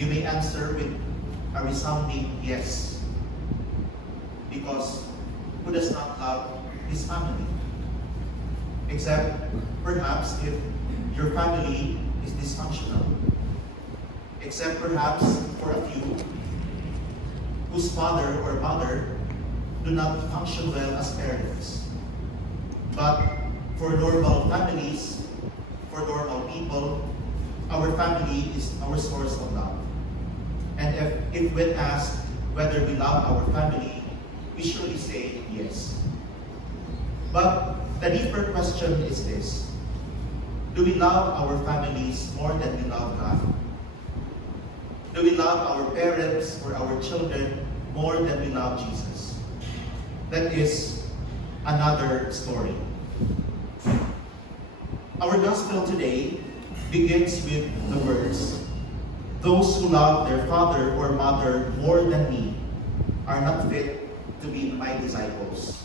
You may answer with a resounding yes, because who does not love his family? Except perhaps if your family is dysfunctional. Except perhaps for a few whose father or mother do not function well as parents. But for normal families, for normal people, our family is our source of love. And if when asked whether we love our family, we surely say yes. But the deeper question is this: do we love our families more than we love God? Do we love our parents or our children more than we love Jesus? That is another story. Our gospel today begins with the words, "Those who love their father or mother more than me are not fit to be my disciples.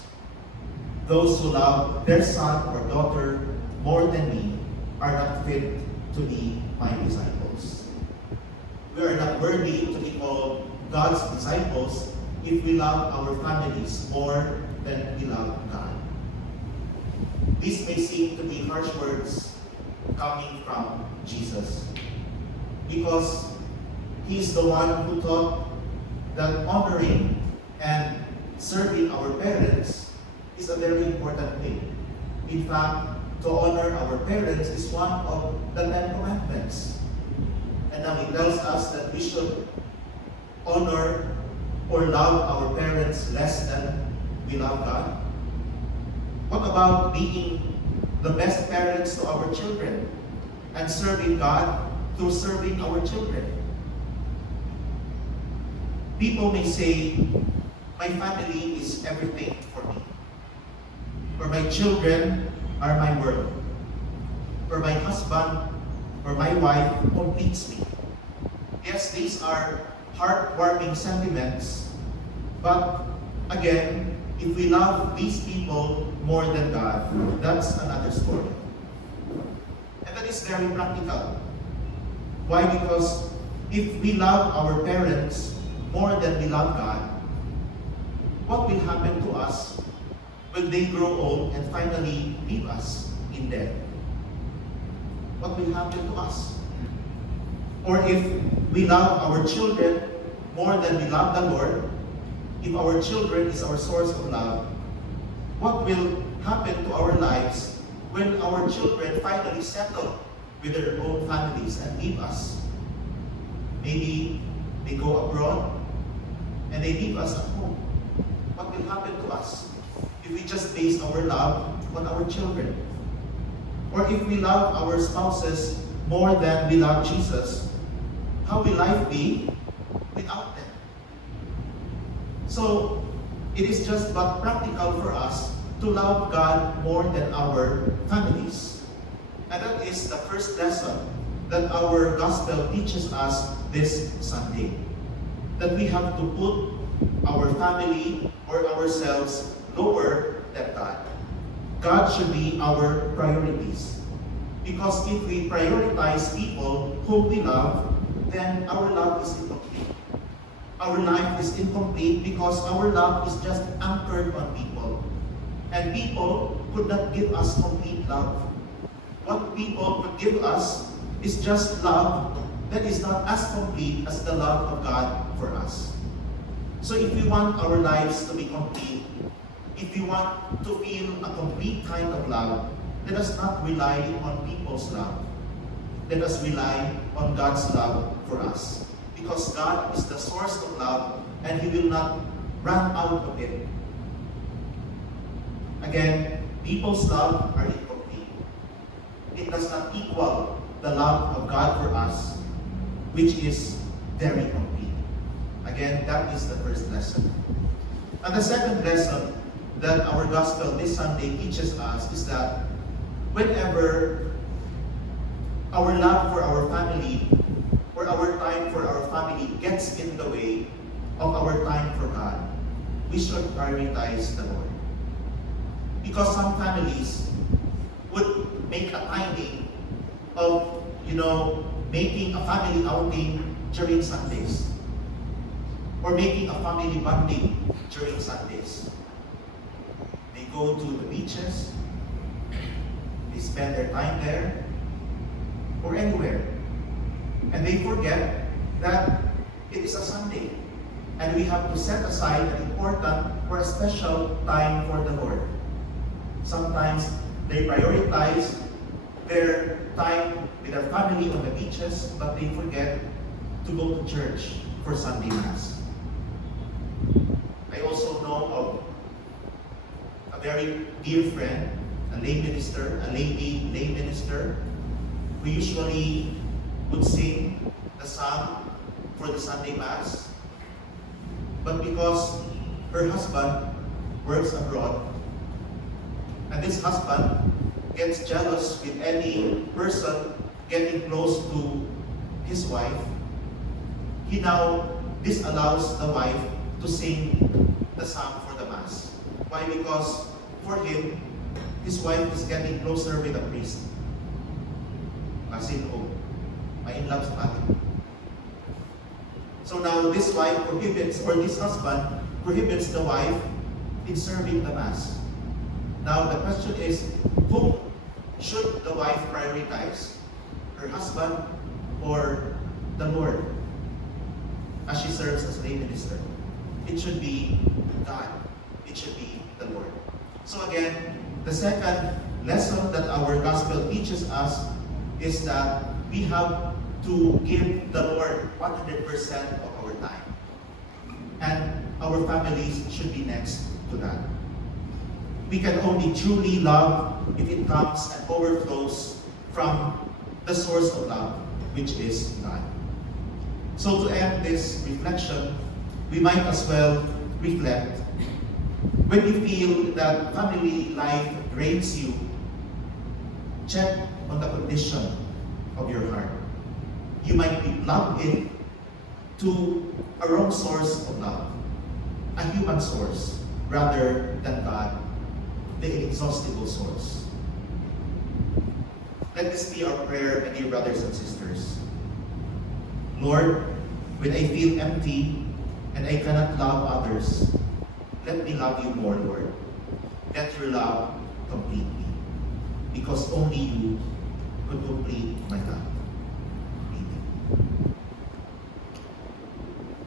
Those who love their son or daughter more than me are not fit to be my disciples." We are not worthy to be called God's disciples if we love our families more than we love God. These may seem to be harsh words coming from Jesus, because He's the one who taught that honoring and serving our parents is a very important thing. In fact, to honor our parents is one of the 10 Commandments. And now He tells us that we should honor or love our parents less than we love God. What about being the best parents to our children and serving God through serving our children? People may say, my family is everything for me, or my children are my world, or my husband or my wife completes me. Yes, these are heartwarming sentiments, but again, if we love these people more than God, that's another story. And that is very practical. Why? Because if we love our parents more than we love God, what will happen to us when they grow old and finally leave us in death? What will happen to us? Or if we love our children more than we love the Lord, if our children is our source of love, what will happen to our lives when our children finally settle with their own families and leave us? Maybe they go abroad and they leave us at home. What will happen to us if we just base our love on our children? Or if we love our spouses more than we love Jesus, how will life be without them? So, it is just but practical for us to love God more than our families. And that is the first lesson that our gospel teaches us this Sunday. That we have to put our family or ourselves lower than God. God should be our priorities. Because if we prioritize people whom we love, then our love is incomplete. Our life is incomplete because our love is just anchored on people. And people could not give us complete love. What people could give us is just love that is not as complete as the love of God for us. So if we want our lives to be complete, if we want to feel a complete kind of love, let us not rely on people's love. Let us rely on God's love for us. Because God is the source of love and He will not run out of it. Again, people's love are incomplete. It does not equal the love of God for us, which is very complete. Again, that is the first lesson. And the second lesson that our gospel this Sunday teaches us is that whenever our love for our family or our time for our family gets in the way of our time for God, we should prioritize the Lord. Because some families would make a timing of, making a family outing during Sundays, or making a family bonding during Sundays. They go to the beaches, they spend their time there, or anywhere. And they forget that it is a Sunday, and we have to set aside an important or a special time for the Lord. Sometimes they prioritize their time with their family on the beaches, but they forget to go to church for Sunday Mass. I also know of a very dear friend, a lay minister, who usually would sing the psalm for the Sunday Mass. But because her husband works abroad, and this husband gets jealous with any person getting close to his wife, he now disallows the wife to sing the psalm for the Mass. Why? Because for him, his wife is getting closer with the priest. Kasi ma-in-love sa atin. So now this wife prohibits, or this husband prohibits the wife in serving the Mass. Now the question is, whom should the wife prioritize? Her husband or the Lord? As she serves as lay minister. It should be God. It should be the Lord. So again, the second lesson that our gospel teaches us is that we have to give the Lord 100% of our time. And our families should be next to that. We can only truly love if it comes and overflows from the source of love, which is God. So to end this reflection, we might as well reflect. When you feel that family life drains you, check on the condition of your heart. You might be plugged in to a wrong source of love, a human source, rather than God, the inexhaustible source. Let this be our prayer, my dear brothers and sisters. Lord, when I feel empty and I cannot love others, let me love you more, Lord. Let your love complete me, because only you could complete my love. Amen.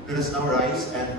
Let us now rise and